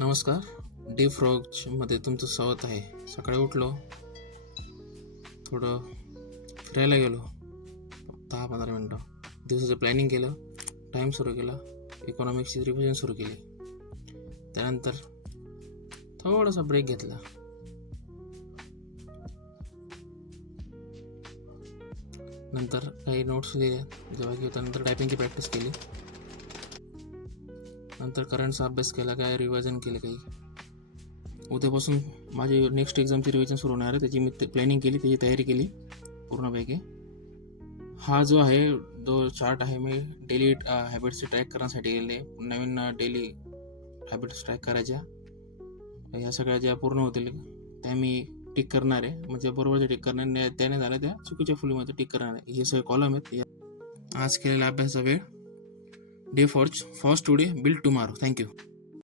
नमस्कार, डी फ्रॉगमध्ये तुमचं स्वागत आहे. सकाळी उठलो, थोडं फिरायला गेलो 10-15 मिनटं. दिवसाचं प्लॅनिंग केलं, टाईम सुरू केला, इकॉनॉमिक्सची रिव्हिजन सुरू केली. त्यानंतर थोडासा ब्रेक घेतला. नंतर काही नोट्स लिहिल्या, जेव्हा की त्यानंतर टायपिंगची प्रॅक्टिस केली. नंतर करंटचा अभ्यास केला, काय रिव्हिजन केले काही. उद्यापासून माझी नेक्स्ट एक्झामची रिव्हिजन सुरू होणार आहे, त्याची मी प्लॅनिंग केली, त्याची तयारी केली पूर्णपैकी. हा जो आहे जो चार्ट आहे मी डेली हॅबिट्स ट्रॅक करण्यासाठी गेले. नवीन डेली हॅबिट्स ट्रॅक करायच्या, ह्या सगळ्या ज्या पूर्ण होतील त्या मी टिक करणार आहे. म्हणजे बरोबर जे टिक करणार नाही त्याने झालं, त्या चुकीच्या फुलीमध्ये टिक करणार आहे. हे सगळे कॉलम आहेत. आज केलेला अभ्यासाचा वेळ. Day फॉर्च today build tomorrow. Thank you.